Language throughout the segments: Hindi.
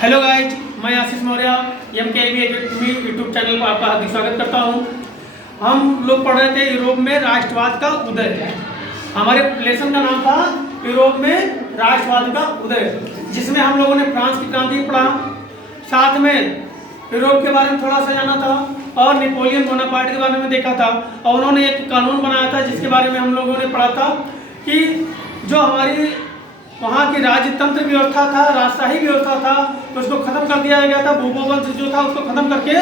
हेलो गाइज, मैं Ashish Maurya MKV academy YouTube channel पर आपका हार्दिक स्वागत करता हूं। हम लोग पढ़ रहे थे यूरोप में राष्ट्रवाद का उदय। हमारे लेसन का नाम था यूरोप में राष्ट्रवाद का उदय, जिसमें हम लोगों ने फ्रांस की क्रांति पढ़ा, साथ में यूरोप के बारे में थोड़ा सा जाना था और नेपोलियन बोनापार्ट के बारे में देखा था। और उन्होंने एक कानून बनाया था जिसके बारे में हम लोगों ने पढ़ा था कि जो हमारी वहाँ की राजतंत्र व्यवस्था था, राजशाही व्यवस्था था, तो उसको खत्म कर दिया गया था। बोबो वंश जो था उसको खत्म करके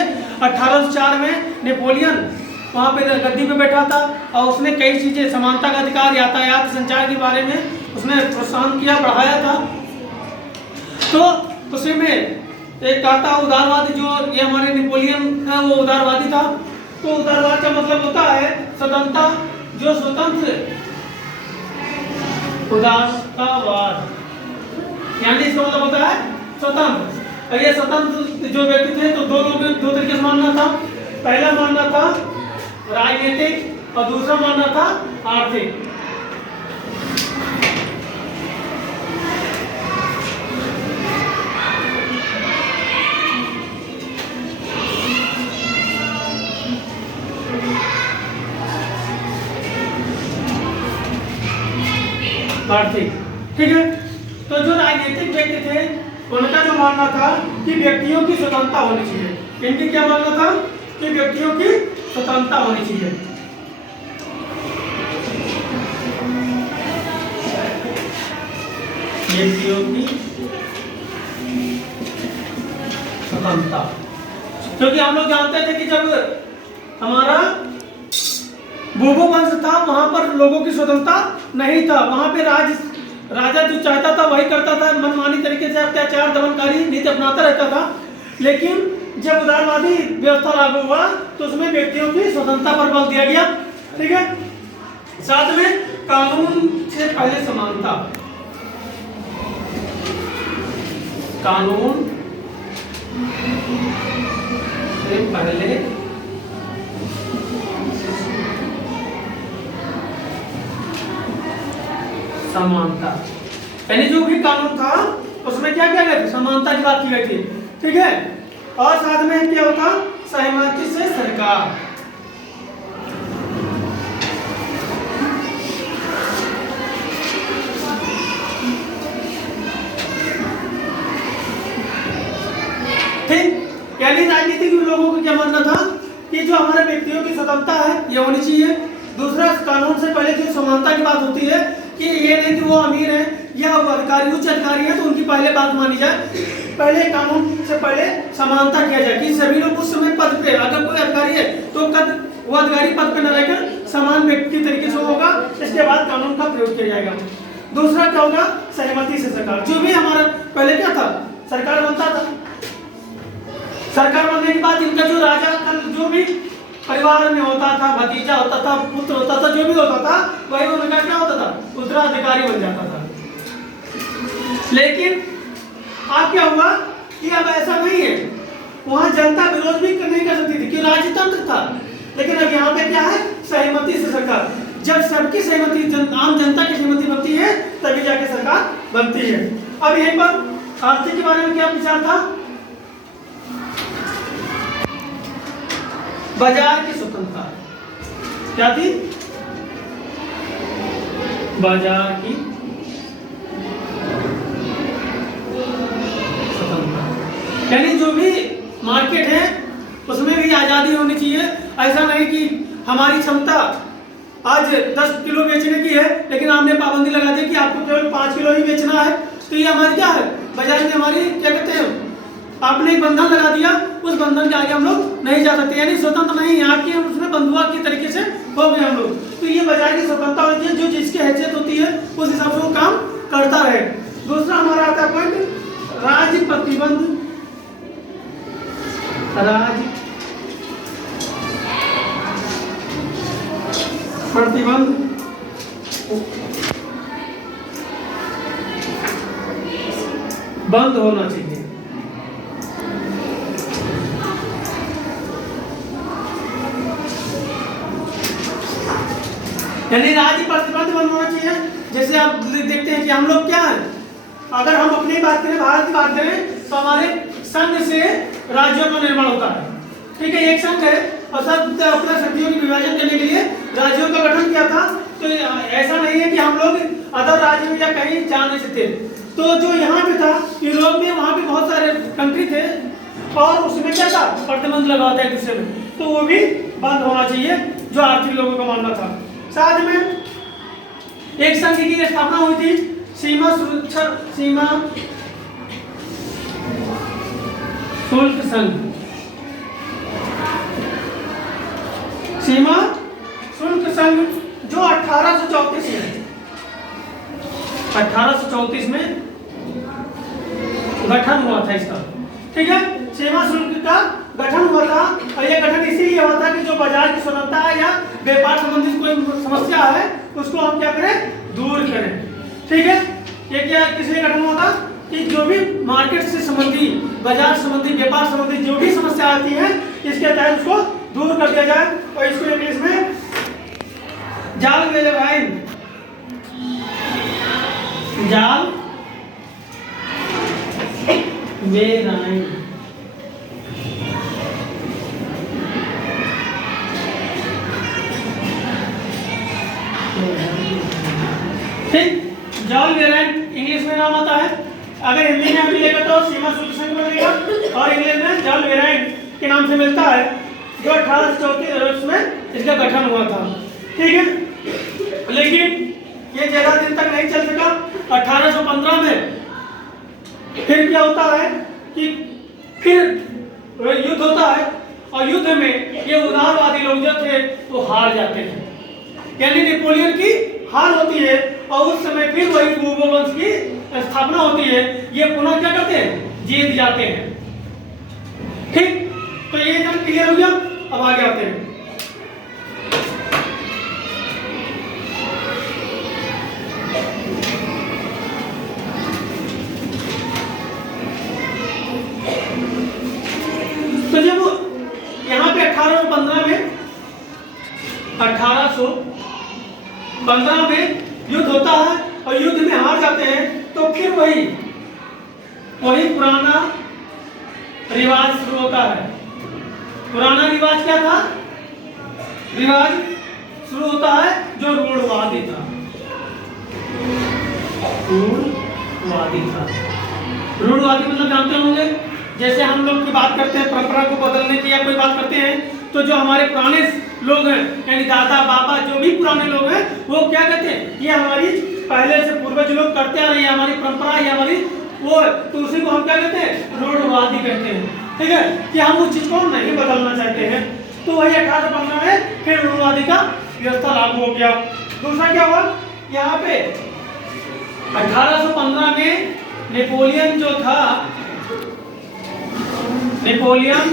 1804 में नेपोलियन वहाँ पे गद्दी पे बैठा था और उसने कई चीज़ें, समानता का अधिकार, यातायात, संचार के बारे में उसने प्रोत्साहन किया, बढ़ाया था। तो उसी में एक कहता उदारवादी, जो ये हमारे नेपोलियन है वो उदारवादी था। तो उदारवाद का मतलब होता है स्वतंत्रता, जो स्वतंत्र, उदारतावाद यानी इसका मतलब होता है स्वतंत्र। और ये स्वतंत्र जो व्यक्ति थे तो दो तरीके से मानना था। पहला मानना था राजनीतिक और दूसरा मानना था आर्थिक। आर्थिक, ठीक है। तो जो राजनीतिक व्यक्ति थे उनका जो मानना था कि व्यक्तियों की स्वतंत्रता होनी चाहिए। इनकी क्या मानना था कि व्यक्तियों की स्वतंत्रता होनी चाहिए। व्यक्तियों की स्वतंत्रता, क्योंकि हम लोग जानते थे कि जब हमारा बोबो वंश था वहां पर लोगों की स्वतंत्रता नहीं था। वहां पे राजा जो चाहता था वही करता था, मनमानी तरीके से अत्याचार, दमनकारी नीति अपनाता रहता था। लेकिन जब उदारवादी व्यवस्था लागू हुआ तो उसमें व्यक्तियों की स्वतंत्रता पर बल दिया गया, ठीक है। साथ में कानून से पहले समानता, कानून से पहले समानता, यानी जो भी कानून था उसमें क्या किया गया था, समानता की बात की गई थी, ठीक है। और साथ में क्या होता, सहमति से सरकार, ठीक। यानी राजनीतिक लोगों को क्या मानना था कि जो हमारे व्यक्तियों की स्वतंत्रता है ये होनी चाहिए। दूसरा, कानून से पहले जो समानता की बात होती है कि ये नहीं कि वो अमीर है या वो अधिकारी, उच्च अधिकारी है तो उनकी पहले बात मानी जाए। पहले कानून से पहले समानता किया जाए कि सभी लोग उस समय पद पे, अगर कोई अधिकारी है तो वो अधिकारी पद पे न रहकर समान व्यक्ति तरीके से होगा। इसके बाद कानून का प्रयोग किया जाएगा। दूसरा क्या होगा, सहमति से सरकार। जो भी हमारा पहले क्या था, सरकार बनता था, सरकार बनने के बाद इनका जो राजा का जो भी परिवार में होता था, भतीजा होता था, पुत्र होता था, जो भी होता था वही उनका क्या होता था, उत्तराधिकारी बन जाता था। लेकिन अब क्या हुआ कि अब ऐसा नहीं है, वहां जनता विरोध भी नहीं कर सकती थी क्योंकि राजतंत्र था। लेकिन अब यहाँ पे क्या है, सहमति से सरकार। जब सबकी सहमति, आम जनता की सहमति बनती है तभी जाके सरकार बनती है। अब यहीं पर आर्थिक के बारे में क्या विचार था, बाजार की स्वतंत्रता क्या थी, बाजार की स्वतंत्रता, यानी जो भी मार्केट है उसमें भी आजादी होनी चाहिए। ऐसा नहीं कि हमारी क्षमता आज 10 किलो बेचने की है लेकिन आपने पाबंदी लगा दी कि आपको केवल 5 किलो ही बेचना है, तो ये हमारी क्या है, बाजार में हमारी क्या कहते हैं, आपने एक बंधन लगा दिया, उस बंधन के आगे हम लोग नहीं जा सकते, यानी स्वतंत्र नहीं है आपकी, उसमें बंधुआ की तरीके से हो गए हम लोग। तो ये बाजार की स्वतंत्रता होती है, जो जिसकी हैसियत होती है उस हिसाब से वो काम करता रहे। दूसरा हमारा आता है पॉइंट, राज्य प्रतिबंध, राज्य प्रतिबंध बंद होना चाहिए। यानी राज्य प्रतिबंध बंद होना चाहिए। जैसे आप देखते हैं कि हम लोग क्या है, अगर हम अपनी बात करें, भारत की बात करें, तो हमारे संघ से राज्यों का निर्माण होता है। ठीक है, एक संघ है और सब अपने संधियों की विभाजन करने के लिए राज्यों का गठन किया था। तो ऐसा नहीं है कि हम लोग अदर राज्य में या कहीं जा नहीं सकते। तो जो यहाँ पे था यूरोप में, वहाँ पे बहुत सारे कंट्री थे और उसमें क्या था, प्रतिबंध लगा होता है एक दूसरे में, तो वो भी बंद होना चाहिए, जो आर्थिक लोगों का मानना था। साथ में एक संघ की स्थापना हुई थी, सीमा शुल्क संघ। सीमा शुल्क संघ जो 1834 में 1834 में गठन हुआ था इसका। ठीक है, सीमा शुल्क का गठन हुआ था और यह गठन इसीलिए हुआ था कि जो बाजार की स्वतंत्रता है या व्यापार संबंधित कोई समस्या है उसको हम क्या करें, दूर करें। ठीक है, ये क्या किस लिए गठन हुआ था कि जो भी मार्केट से संबंधी, बाजार संबंधी, व्यापार संबंधी जो भी समस्या आती है इसके तहत उसको दूर कर दिया जाए। और इसको इंग्लिश में जाल वेलाइन, जाल वेलाइन। ठीक, जाल वेलाइन इंग्लिश में नाम आता है। अगर हिंदी में मिलेगा तो सीमा शुल्क संघ बनेगा और इंग्लिश में जाल वेलाइन के नाम से मिलता है, जो 1834 में इसका गठन हुआ था। ठीक है, लेकिन ये ज्यादा दिन तक नहीं चल सका। 1815 में फिर क्या होता है कि फिर युद्ध होता है और युद्ध में ये उदारवादी लोग जो थे वो हार जाते हैं, यानी नेपोलियन की हार होती है और उस समय फिर वही बूर्बो वंश की स्थापना होती है। ये पुनः क्या करते हैं, जीत जाते हैं। ठीक, तो ये एकदम क्लियर हो गया। अब आगे आते हैं। तो जब यहाँ पे 1815 में युद्ध होता है और युद्ध में हार जाते हैं, तो फिर वही पुराना रिवाज शुरू होता है। पुराना रिवाज क्या था, रिवाज शुरू होता है जो रूढ़वादी था। रूढ़वादी मतलब जानते होंगे, जैसे हम लोग की बात करते हैं परंपरा को बदलने की या कोई बात करते हैं, तो जो हमारे पुराने लोग हैं यानी दादा बाबा जो भी पुराने लोग हैं वो क्या कहते हैं, ये हमारी पहले से पूर्वज लोग करते आ रहे हैं, हमारी परंपरा, ये हमारी वो, तो उसी को हम क्या कहते हैं, रूढ़वादी कहते हैं। ठीक है, कि हम उस चीज को नहीं बदलना चाहते हैं। तो वही 1815 में फिर रूढ़वादी का व्यवस्था लागू हो गया। दूसरा क्या हुआ, यहाँ पे 1815 में नेपोलियन जो था, नेपोलियन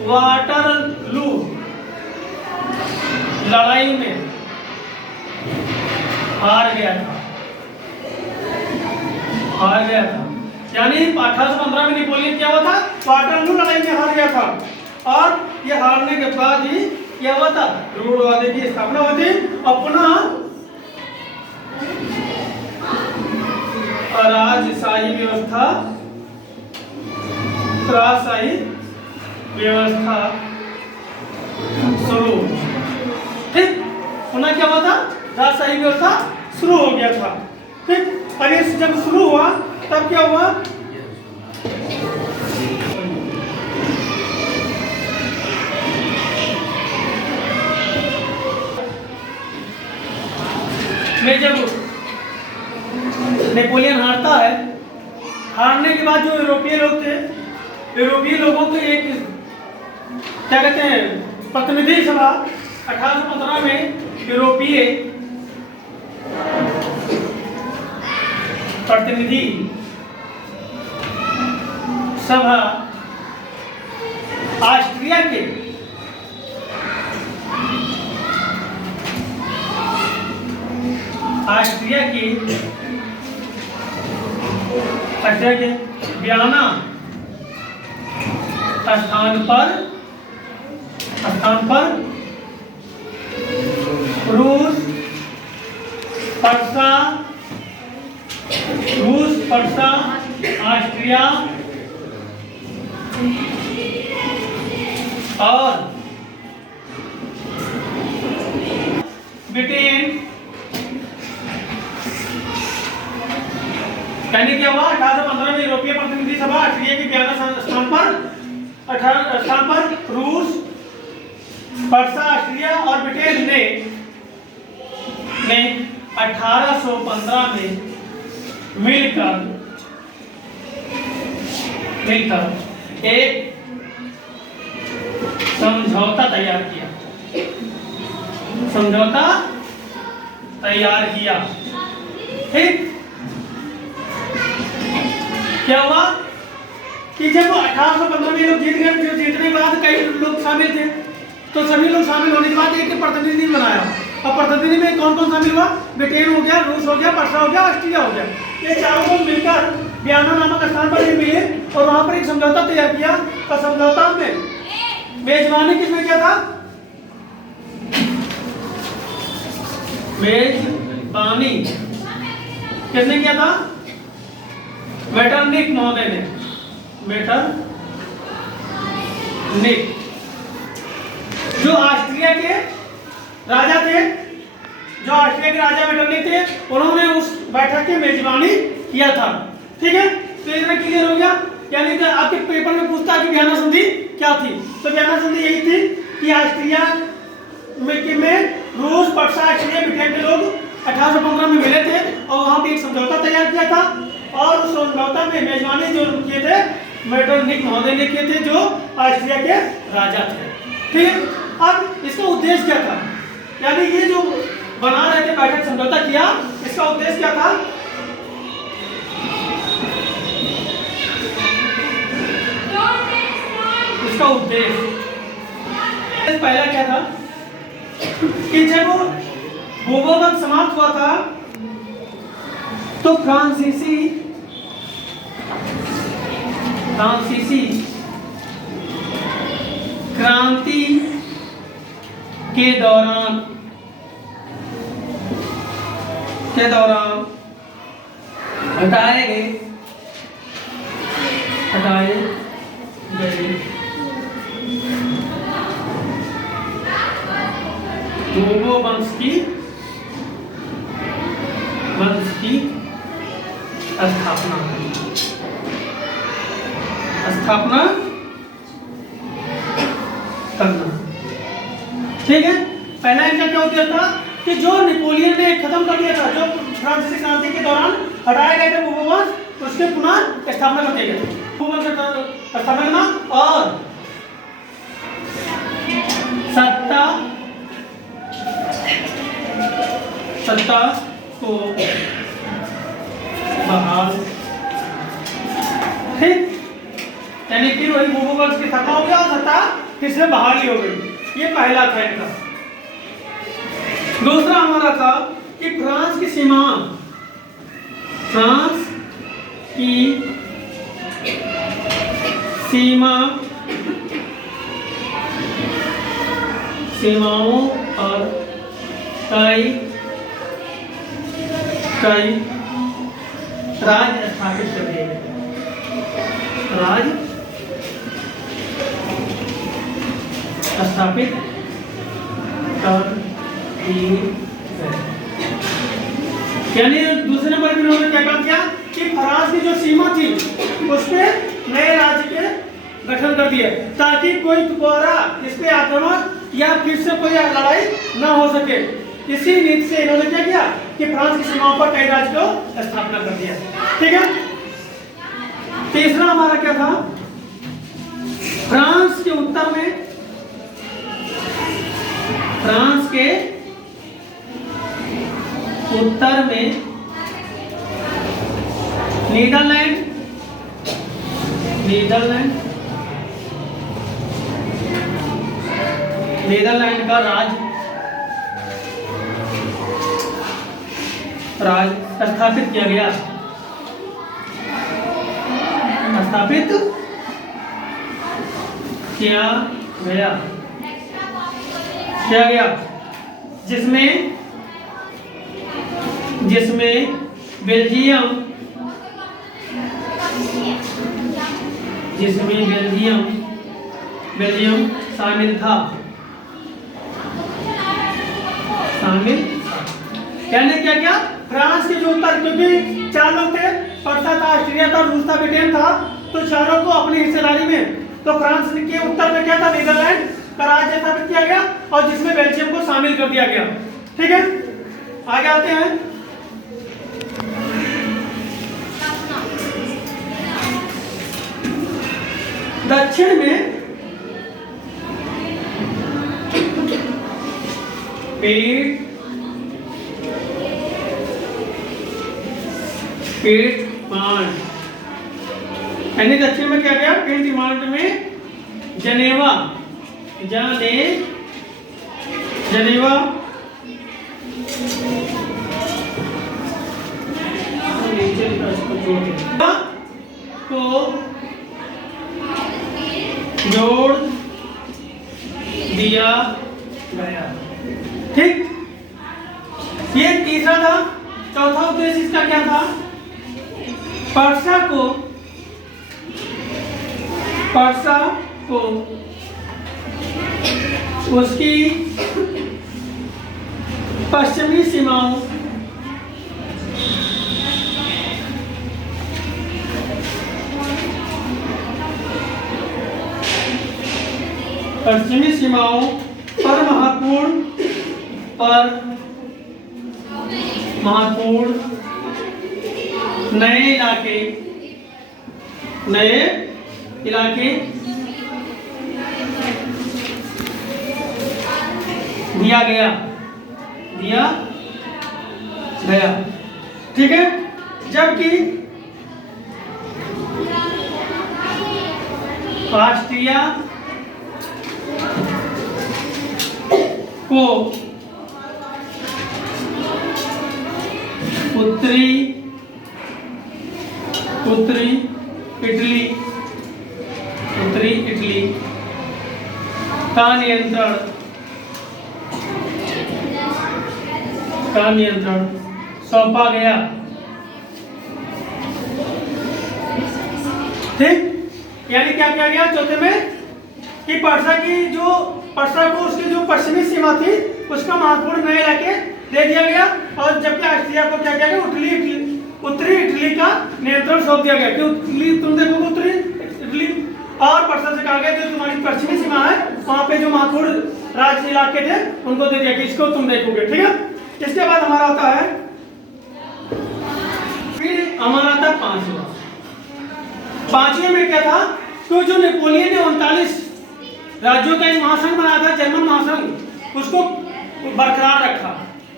वाटरलू लड़ाई में हार गया था, यानी 1815 में नेपोलियन क्या हुआ था, वाटरलू लड़ाई में हार गया था। और ये हारने के बाद ही क्या हुआ था, रूढ़वादी की स्थापना हुई थी। अपना राजशाही व्यवस्था, राजशाही व्यवस्था शुरू। ठीक, पुनः क्या हुआ था, राजशाही व्यवस्था शुरू हो गया था। ठीक, और ये जब शुरू हुआ तब क्या हुआ, में जब नेपोलियन हारता है, हारने के बाद जो यूरोपीय लोग थे, यूरोपीय लोगों के एक क्या कहते हैं प्रतिनिधि सभा 1815 में यूरोपीय प्रतिनिधि सभा ऑस्ट्रिया के वियना स्थान पर रूस, प्रसा, रूस, पर्सा, ऑस्ट्रिया और ब्रिटेन। यानी क्या हुआ, 1815 में यूरोपीय प्रतिनिधि सभा ऑस्ट्रिया के 11 स्थान पर रूस, पर्सा, ऑस्ट्रिया और ब्रिटेन ने 1815 में मिलकर एक समझौता तैयार किया। ठीक, क्या हुआ कि जब 1815 में लोग जीत गए, फिर जीतने के बाद कई लोग शामिल थे, तो सभी लोग शामिल होने के बाद एक प्रतिनिधि बनाया। और प्रतिनिधि में कौन कौन शामिल हुआ? ब्रिटेन हो गया, रूस हो गया, पर्सा हो गया, ऑस्ट्रिया हो गया। ये चारों लोग मिलकर वियना नामक स्थान पर मिले और वहां पर एक समझौता तैयार किया। और समझौता में मेजबानी किसने किया था? मेजबानी किसने किया था? मेटरनिक महोदय ने। मेटरनिक जो ऑस्ट्रिया के राजा थे, मेटरनिक थे, उन्होंने उस बैठक की मेजबानी किया था। ठीक है, तो इतना क्लियर हो गया। यानी कि आपके पेपर में पूछता है कि वियना संधि क्या थी, तो वियना संधि यही थी कि ऑस्ट्रिया में रूस, पर्सा, ऑस्ट्रिया, ब्रिटेन के लोग 1815 में मिले थे और वहां पे एक समझौता तैयार किया था। और उस समझौता में मेजबानी जो किए थे मेटरनिक महोदय ने किए थे, जो ऑस्ट्रिया के राजा थे। ठीक, अब इसका उद्देश्य क्या था? यानी ये जो बना रहे थे बैठक, समझौता किया, इसका उद्देश्य क्या था? इसका उद्देश्य पहला क्या था कि जब बोबोवंश समाप्त हुआ था तो फ्रांसीसी क्रांति के दौरान हटाए गए बोबो वंश की स्थापना करना। ठीक है, पहला इनका क्या उद्देश्य था कि जो नेपोलियन ने खत्म कर दिया था, जो फ्रांसीसी क्रांति के दौरान हटाए गए थे बोबो वंश, उसके पुनः स्थापना कर दिया गया। बोबो वंश स्थापना करना और सत्ता को बहाल। ठीक, यानी कि वही बोबो वंश की स्थापना हो गया और सत्ता फिर से बहाली हो गई। ये पहला था इनका। दूसरा हमारा था कि फ्रांस की सीमाओं पर कई राज्य स्थापित कर दिए गए। यानी दूसरे नंबर पर इन्होंने क्या काम किया कि फ्रांस की जो सीमा थी उस पे नए राज्य के गठन कर दिए, ताकि कोई दोबारा इस पे आक्रमण या फिर से कोई लड़ाई न हो सके। इसी नीति से इन्होंने क्या किया कि फ्रांस की सीमाओं पर कई राज्य को स्थापना कर दिया। ठीक है, तीसरा हमारा क्या था? फ्रांस के उत्तर में नीदरलैंड का राज स्थापित किया गया जिसमें बेल्जियम, जिसमें बेल्जियम शामिल था, यानी क्या क्या फ्रांस के जो उत्तर, क्योंकि 4 लोग थे, पर्सा था, ऑस्ट्रिया था, रूस था, ब्रिटेन था, तो चारों को अपनी हिस्सेदारी में, तो फ्रांस के उत्तर में क्या था, नीदरलैंड का राज्य स्थापित किया गया और जिसमें बेल्जियम को शामिल कर दिया गया। ठीक है, आगे आते हैं। दक्षिण में पीट डिमांड, यानी दक्षिण में क्या गया, पीट डिमांड में जनेवा को जोड़ दिया गया। ठीक, ये तीसरा था। चौथा उद्देश्य इसका क्या था, पर्सा को उसकी पश्चिमी सीमाओं पर महत्वपूर्ण नए इलाके दिया गया। ठीक है, जबकि ऑस्ट्रिया को उत्तरी इटली का नियंत्रण सौंपा गया। ठीक, यानी क्या किया गया चौथे में कि पर्सा को उसकी जो पश्चिमी सीमा थी उसका महत्वपूर्ण नए इलाके दे दिया गया और जबकि ऑस्ट्रिया को क्या किया गया, उत्तरी इटली का नियंत्रण सौंप दिया गया। क्योंकि तुम देखोगे उत्तरी इटली और पर्सा से कहा गया जो तुम्हारी पश्चिमी सीमा है वहां पे जो महत्वपूर्ण राज्य इलाके थे उनको दे दिया गया, इसको तुम देखोगे। ठीक है, इसके बाद हमारा होता है, फिर हमारा था पांचवें में क्या था, तो जो नेपोलियन ने 39 राज्यों का एक महासंघ बनाया था, जर्मन महासंघ, उसको बरकरार रखा।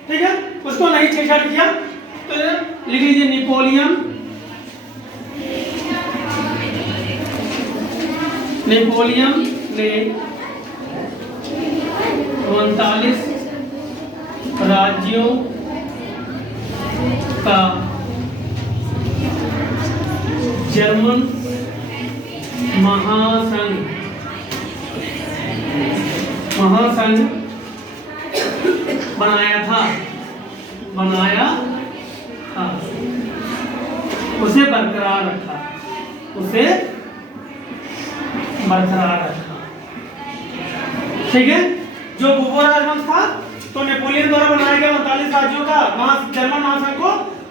ठीक है, उसको नहीं छेड़छाड़ किया। तो लिख लीजिए नेपोलियन ने 39 राज्यों का जर्मन महासंघ बनाया था, उसे बरकरार रखा। ठीक है, जो भूगोल राजवंश था तो नेपोलियन द्वारा बनाया गया 39 राज्यों का जर्मन महासंघ को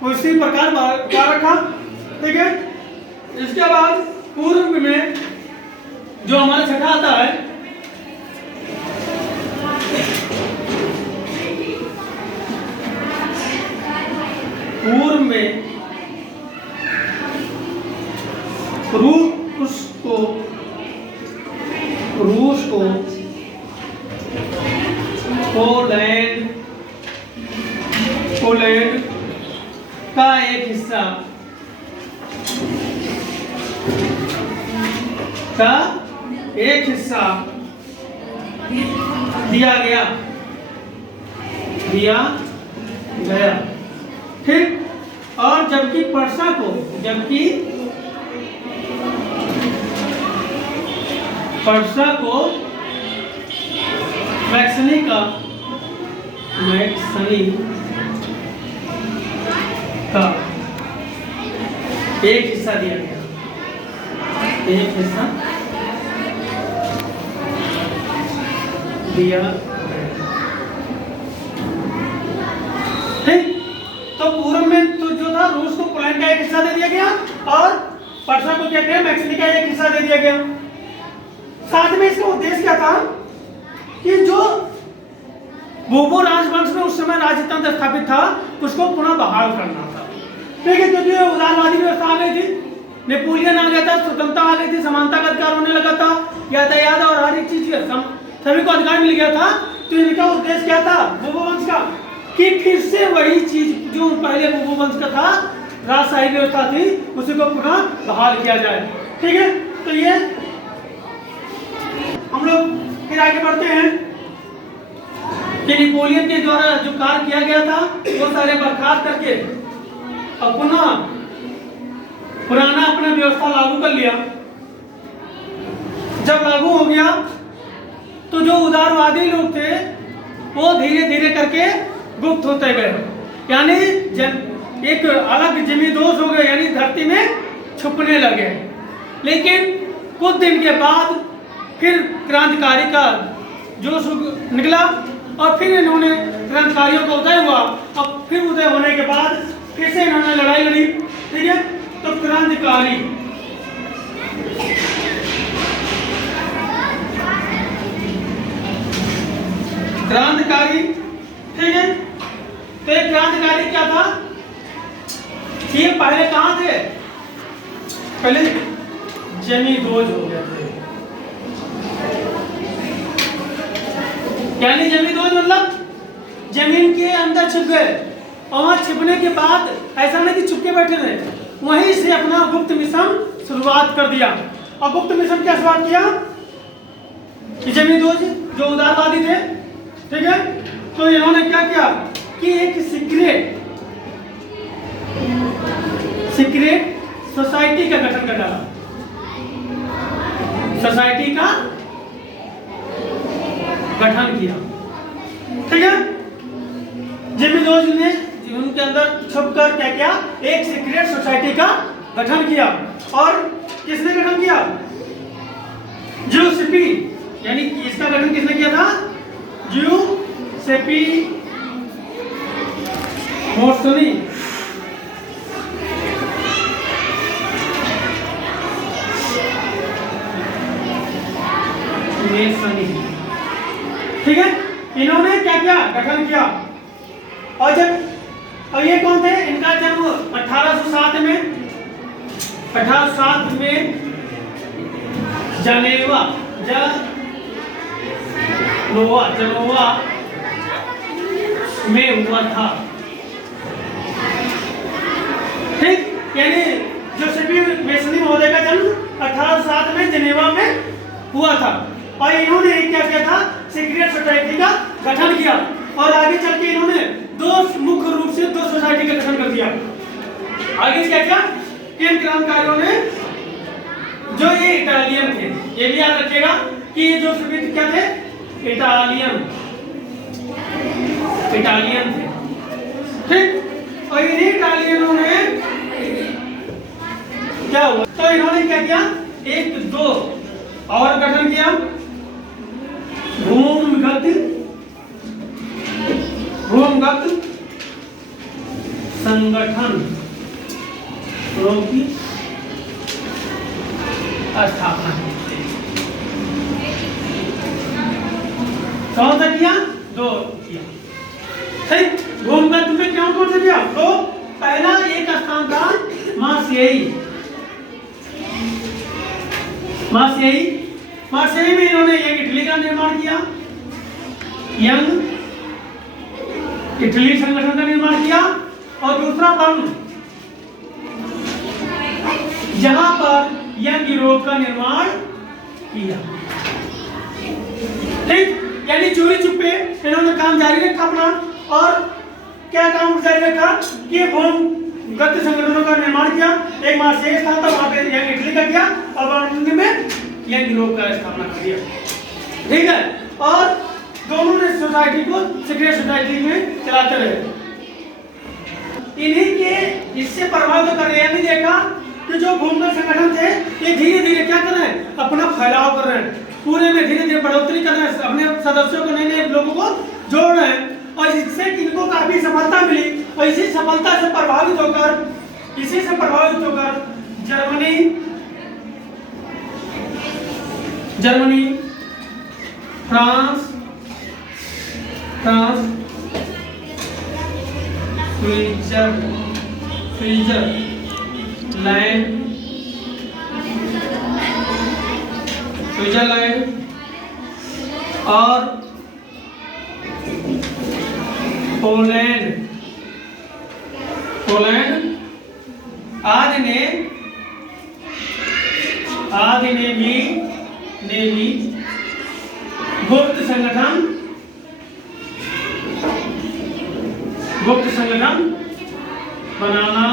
उसी प्रकार बरकरार रखा। ठीक है, इसके बाद पूर्व में जो हमारा छठा आता है, पूर्व में रूस को पोलैंड का एक हिस्सा दिया गया। ठीक, और जबकि पर्सा को मैक्सनी का एक हिस्सा दिया गया। एक हिस्सा दिया। ठीक, तो पूर्व में तो जो था रूस को पोलैंड का एक हिस्सा दे दिया गया और पर्शिया को क्या किया, मैक्सिको का एक हिस्सा दे दिया गया। साथ में इसका उद्देश्य क्या था कि जो बोबो राजवंश में उस समय राजतंत्र स्थापित था उसको पुनः बहाल करना था। ठीक है, क्योंकि उदारवादी व्यवस्था आ गई थी, नेपोलियन आ गया था, स्वतंत्रता आ गई थी, समानता का अधिकार होने लगा था, यातायात और हर एक चीज सभी को अधिकार मिल गया था। तो इनका उद्देश्य क्या था बोबो वंश का, कि फिर से वही चीज जो पहले बोबो वंश का था, राजशाही व्यवस्था थी, उसी को पुनः बहाल किया जाए। ठीक है, तो ये हम लोग फिर आगे बढ़ते हैं कि नेपोलियन के द्वारा जो कार्य किया गया था वो सारे बर्खास्त करके और पुनः पुराना अपना व्यवस्था लागू कर लिया। जब लागू हो गया तो जो उदारवादी लोग थे वो धीरे धीरे करके गुप्त होते गए, यानी एक अलग जमींदोज हो गए, यानी धरती में छुपने लगे। लेकिन कुछ दिन के बाद फिर क्रांतिकारी का जोश निकला और फिर इन्होंने क्रांतिकारियों का उदय हुआ और फिर उदय होने के बाद फिर से इन्होंने लड़ाई लड़ी। ठीक है, तो क्रांतिकारी ठीक है, तो एक क्रांतिकारी क्या था, ये पहले कहां थे, पहले जमींदोज हो गए थे। यानी जमींदोज मतलब जमीन के अंदर छिप गए और वहां छिपने के बाद ऐसा नहीं कि चुपके बैठे रहे, वहीं से अपना गुप्त मिशन शुरुआत कर दिया। और गुप्त मिशन क्या शुरुआत किया कि जमींदोज जो उदारवादी थे, ठीक है, तो इन्होंने क्या किया कि एक सीक्रेट सोसाइटी का गठन कर डाला। सोसाइटी का गठन किया। ठीक है, जमींदोज ने उनके अंदर छुपकर क्या किया, एक सीक्रेट सोसाइटी का गठन किया। और किसने गठन किया, ज्यूसेपी, यानी इसका गठन किसने किया था, ज्यूसेपी मोसोनी। ठीक है, इन्होंने क्या किया, गठन किया। और अब ये कौन थे, इनका जन्म 1807 में जनेवा में हुआ था। ठीक, यानी जोसेफी मेसनी महोदय का जन्म 1807 में जनेवा में हुआ था। और इन्होंने क्या किया था, सीक्रेट सोसाइटी का गठन किया। और आगे चल के इन्होंने मुख्य रूप से दो सोसाइटी का गठन कर दिया। आगे क्या किया, किन क्रांतिकारियों ने, जो ये इटालियन थे, ये भी याद रखिएगा कि ये जो सभी क्या थे, इटालियन थे। ठीक, और इन्हीं इटालियनों ने क्या हुआ, तो इन्होंने क्या किया, एक दो और गठन किया, भूमिगत संगठन की स्थापना की। कौन सा किया, दो किया। ठीक, भूमिगत में क्या कौन सा किया, तो पहला एक स्थान था मार्सेई में इन्होंने एक इटली का निर्माण किया, यंग इटली संगठन का निर्माण किया। और दूसरा बर्न, जहां पर यंग यूरोप का निर्माण किया। ठीक, यानी चोरी छुपे इन्होंने काम जारी रखा अपना। और क्या काम जारी रखा कि भूमिगत संगठनों का निर्माण किया। एक मार्सेई था, वहां पे यंग इटली का किया, और बर्न में यंग यूरोप का स्थापना कर दिया। ठीक है, और दोनों ने सोसाइटी को सीक्रेट सोसाइटी में चलाते रहे। इन्हीं के इससे प्रभावित कर रहे, यानी देखा कि जो भूमिगत संगठन थे ये धीरे धीरे क्या कर रहे हैं, अपना फैलाव कर रहे हैं, पूरे में धीरे धीरे बढ़ोतरी कर रहे हैं, अपने सदस्यों को, नए नए लोगों को जोड़ रहे हैं, और इससे इनको काफी सफलता मिली। और इसी सफलता से प्रभावित होकर जर्मनी, फ्रांस, स्विट्जरलैंड और पोलैंड आदि ने भी गुप्त संगठन बनाना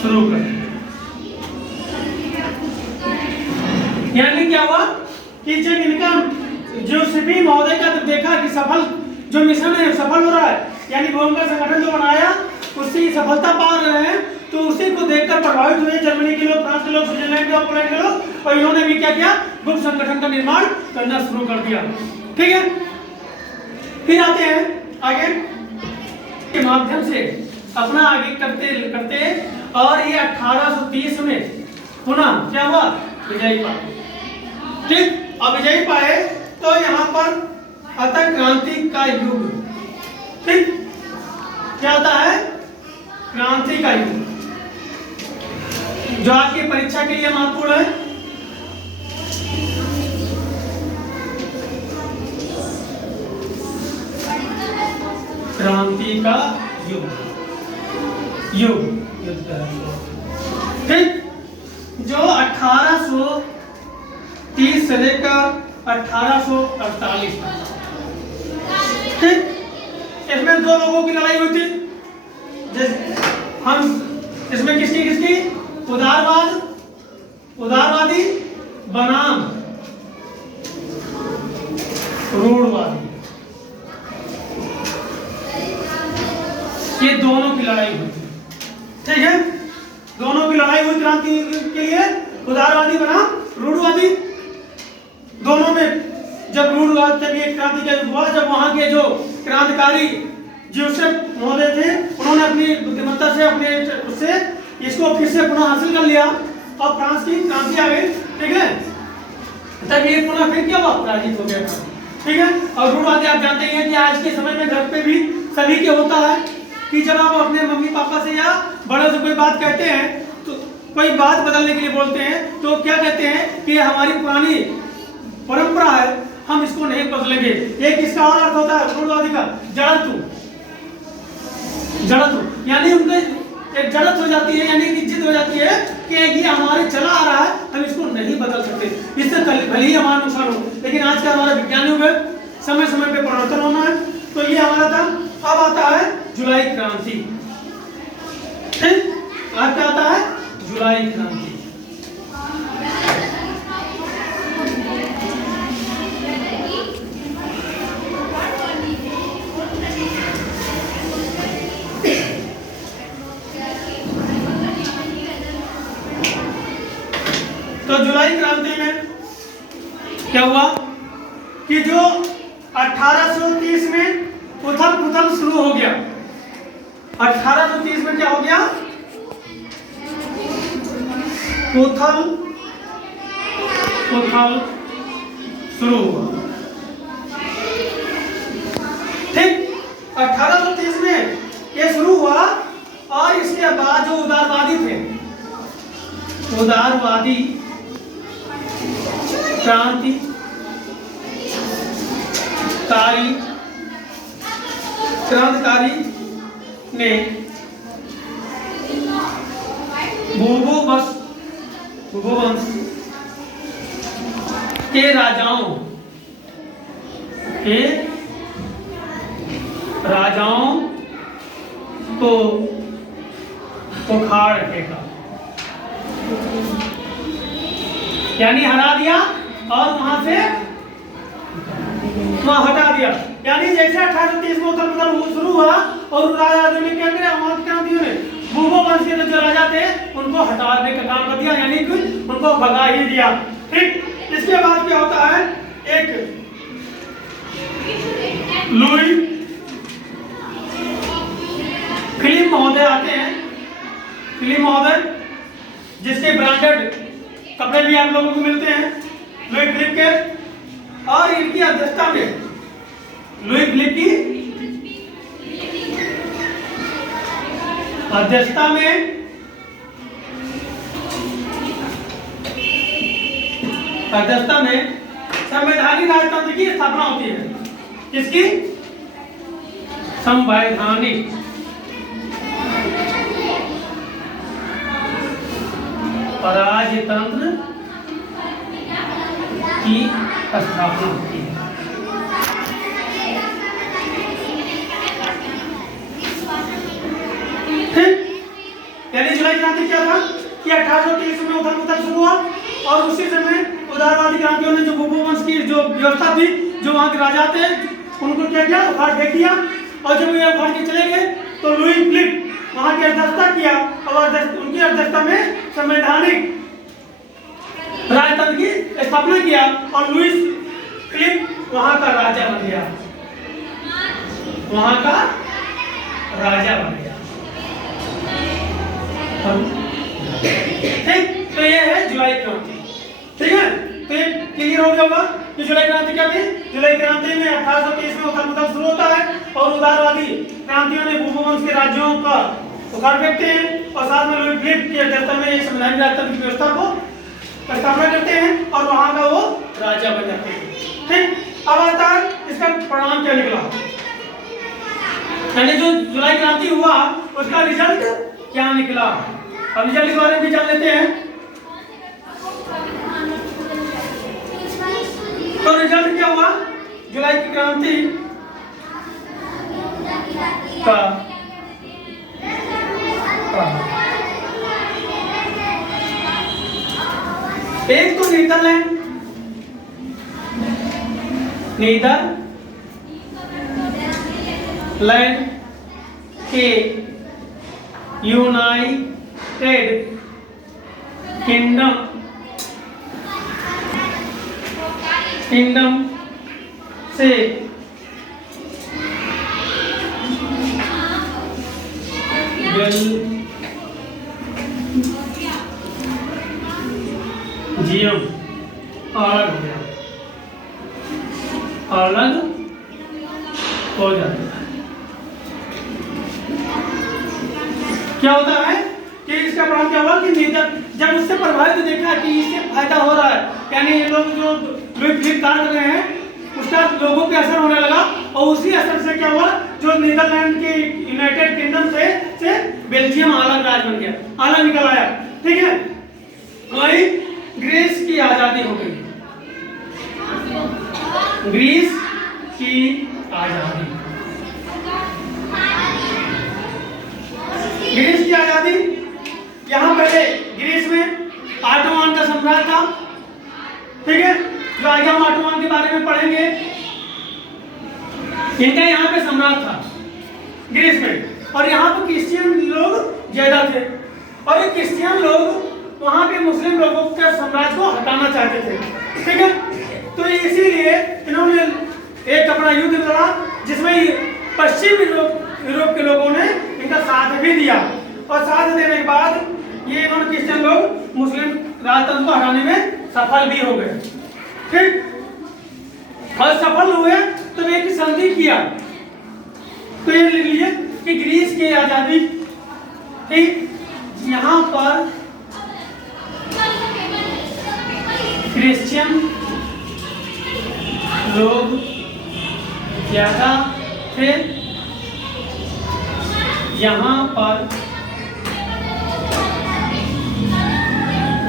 शुरू कर। यानी क्या हुआ कि जब इनका जोसेफी महोदय का जब देखा कि सफल जो मिशन है सफल हो रहा है, यानी वो उनका संगठन जो बनाया उससे सफलता पा रहे हैं, तो उसी को देखकर प्रभावित हुए जर्मनी के लोग, फ्रांस के लोग, स्विट्जरलैंड के लोग, पोलैंड के लोग, और इन्होंने भी क्या किया, गुप्त संगठन का निर्माण करना शुरू कर दिया। ठीक है, फिर आते हैं आगे के माध्यम से अपना आगे करते और ये 1830 में पुनः क्या हुआ, विजयी पाए। ठीक, अब विजयी पाए तो यहाँ पर आता क्रांति का युग। ठीक, क्या होता है, क्रांति का युग, जो आपकी परीक्षा के लिए महत्वपूर्ण है। क्रांति का युग ठीक, जो 1830 से लेकर 1848 ठीक, इसमें दो लोगों की लड़ाई हुई थी। हम इसमें किसकी उदारवादी बनाम रूढ़वादी, ये दोनों की लड़ाई हुई थी। ठीक है, दोनों की लड़ाई हुई क्रांति के लिए, उदारवादी बनाम रूढ़वादी। दोनों में जब रूढ़वाद जब ये क्रांति का युग हुआ, जब वहां के जो क्रांतिकारी जोसेफ महोदय थे, उन्होंने अपनी बुद्धिमत्ता से अपने उससे इसको फिर से पुनः हासिल कर लिया और फ्रांस की क्रांति आ गई। ठीक है, तब ये पुनः फिर क्या हुआ, पराजित हो गया। ठीक है, और रूढ़वादी आप जानते हैं कि आज के समय में घर पे भी सभी के होता है कि जब आप अपने मम्मी पापा से या बड़ों से कोई बात कहते हैं, तो कोई बात बदलने के लिए बोलते हैं, तो क्या कहते हैं कि हमारी पुरानी परंपरा है, हम इसको नहीं बदलेंगे। एक इसका और अर्थ होता है रूढ़वादी का, जड़त्व, यानी उनके एक जड़त हो जाती है, यानी कि जिद हो जाती है कि ये हमारे चला आ रहा है, हम इसको नहीं बदल सकते, इससे भले ही हमारा नुकसान हो। लेकिन आज का हमारा विज्ञान युग है, समय समय पे परिवर्तन होना है, तो ये हमारा था। अब आता है जुलाई क्रांति। ठीक, आज क्या आता है, जुलाई क्रांति। तो जुलाई क्रांति में क्या हुआ कि जो 1830 में उथल पुथल शुरू हो गया। 1830 में क्या हो गया, उथल पुथल शुरू हुआ। ठीक, 1830 में ये शुरू हुआ, और इसके बाद जो उदारवादी थे, उदारवादी क्रांतिकारी ने भूगोवंश के राजाओं को उखाड़ फेंका, यानी हरा दिया और वहां से हटा दिया। यानी जैसे 1830 में उथल पुथल शुरू हुआ और राजा ने क्या किया, वहां क्रांतियों ने भूगोवंश के जो थे उनको हटाने का काम कर दिया, यानी कि उनको भगा ही दिया। ठीक, इसके बाद क्या होता है, एक लुई फिलिप महोदय आते हैं, फिलिप महोदय जिसके ब्रांडेड कपड़े भी आप लोगों को मिलते हैं, लुई फिलिप के, और इनकी अध्यक्षता में, लुई फिलिप की अध्यक्षता में संवैधानिक राजतंत्र की स्थापना होती है। किसकी? संवैधानिक राजतंत्र की स्थापना होती है। ठीक, यानी जुलाई क्रांति क्या था कि 1823 में उथल पुथल शुरू हुआ, और उसी समय उदारवादी क्रांतियों ने जो भूपवंश की जो व्यवस्था थी, जो वहाँ के राजा थे, उनको क्या किया, उखाड़ फेंक दिया, और जब ये उखाड़ के चले गए तो लुई फिलिप वहाँ की अध्यक्षता किया, और उनकी अध्यक्षता में संवैधानिक राजतंत्र की स्थापना किया, और लुई फिलिप वहाँ का राजा बन गया, वहाँ का राजा बन गया। ठीक, तो ये है जुलाई क्रांति। ठीक है, तो ये क्लियर हो गया होगा कि जुलाई क्रांति क्या थी। जुलाई क्रांति में 1823 में उथल पुथल शुरू होता है, और उदारवादी क्रांतियों ने भूपवंश के राज्यों का उखाड़ फेंकते हैं, और साथ में लुई फिलिप की अध्यक्षता में संवैधानिक राजतंत्र की व्यवस्था को स्थापना करते हैं, और वहां का वो राजा बन जाते हैं। ठीक, अब आता है इसका परिणाम क्या निकला, यानी जो जुलाई क्रांति हुआ उसका रिजल्ट क्या निकला। अब रिजल्ट के बारे में भी जान लेते हैं। तो रिजल्ट क्या हुआ जुलाई की क्रांति का? एक तो नीदरलैंड के यूनाइटेड किंगडम से बेल्जियम अलग हो जाता है। क्या होता है कि इसका परिणाम क्या हुआ कि जब उससे प्रभावित देखा कि इससे फायदा हो रहा है, यानी ये लोग जो लुई फिलिप कार्य कर रहे हैं उसका लोगों पे असर होने लगा, और उसी असर से क्या हुआ, जो नीदरलैंड के यूनाइटेड किंगडम से बेल्जियम अलग राज्य बन गया, अलग निकल आया। ठीक है, वही ग्रीस की आजादी हो गई, ग्रीस की आजादी। ग्रीस की आजादी, यहाँ पहले ग्रीस में ऑटोमान का सम्राट था। ठीक है, जो आगे हम ऑटोमान के बारे में पढ़ेंगे, इनका यहाँ पे सम्राट था ग्रीस में, और यहाँ पे क्रिश्चियन लोग ज्यादा थे, और ये क्रिश्चियन लोग वहाँ पे मुस्लिम लोगों के साम्राज्य को हटाना चाहते थे। ठीक है, तो इसीलिए इन्होंने एक अपना युद्ध लड़ा, जिसमें पश्चिम यूरोप के लोगों ने इनका साथ भी दिया, और साथ देने के बाद ये इन्होंने क्रिश्चियन लोग मुस्लिम राजतंत्र को हटाने में सफल भी हो गए। ठीक, और सफल हुए तो एक संधि किया, तो ये लिख लीजिए कि ग्रीस की आजादी। ठीक, यहाँ पर क्रिश्चियन लोग ज्यादा थे, यहाँ पर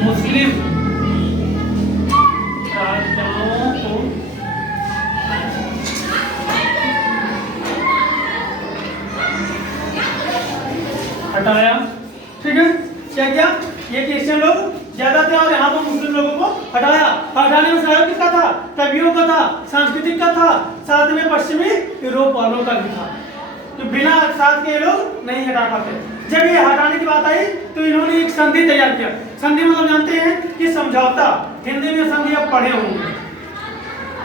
मुस्लिम राजाओं को हटाया। ठीक है, क्या किया, ये क्रिश्चियन लोग ज्यादा थे और यहाँ पर मुस्लिम लोगों को हटाया। हटाने में सहयोग किसका था, कवियों का था, सांस्कृतिक का था, साथ में पश्चिमी यूरोप वालों का भी था, तो बिना साथ के लोग नहीं हटा पाते। जब ये हटाने की बात आई तो इन्होंने संधि तैयार किया। संधि मतलब जानते हैं कि समझौता, हिंदी में संधि आप पढ़े होंगे।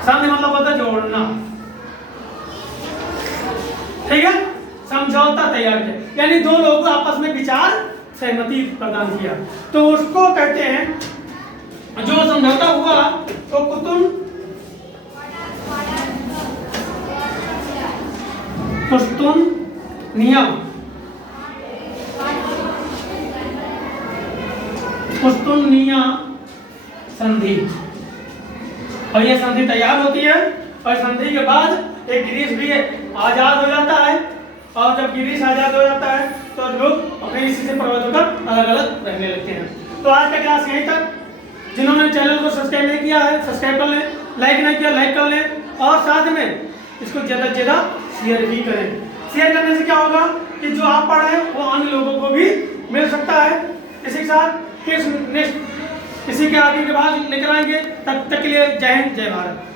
संधि मतलब होता है जोड़ना, ठीक है। समझौता तैयार किया यानी दो लोगों को आपस में विचार सहमति प्रदान किया, तो उसको कहते हैं, जो समझौता हुआ तो कुतुन नियम, कुस्तुनिया संधि, और ये संधि तैयार होती है। और संधि के बाद एक ग्रीस भी आजाद हो जाता है, और जब ग्रीस आजाद हो जाता है तो लोग अपने इसी से प्रभावित होकर अलग अलग रहने लगते हैं। तो आज का क्लास यहीं तक। जिन्होंने चैनल को सब्सक्राइब नहीं किया है सब्सक्राइब कर लें, लाइक नहीं किया लाइक कर लें, और साथ में इसको ज़्यादा से ज़्यादा शेयर भी करें। शेयर करने से क्या होगा कि जो आप पढ़ रहे हैं वो अन्य लोगों को भी मिल सकता है। इसी के साथ फिर नेक्स्ट इसी के आगे के बाद लेकर आएंगे। तब तक के लिए जय हिंद जय भारत।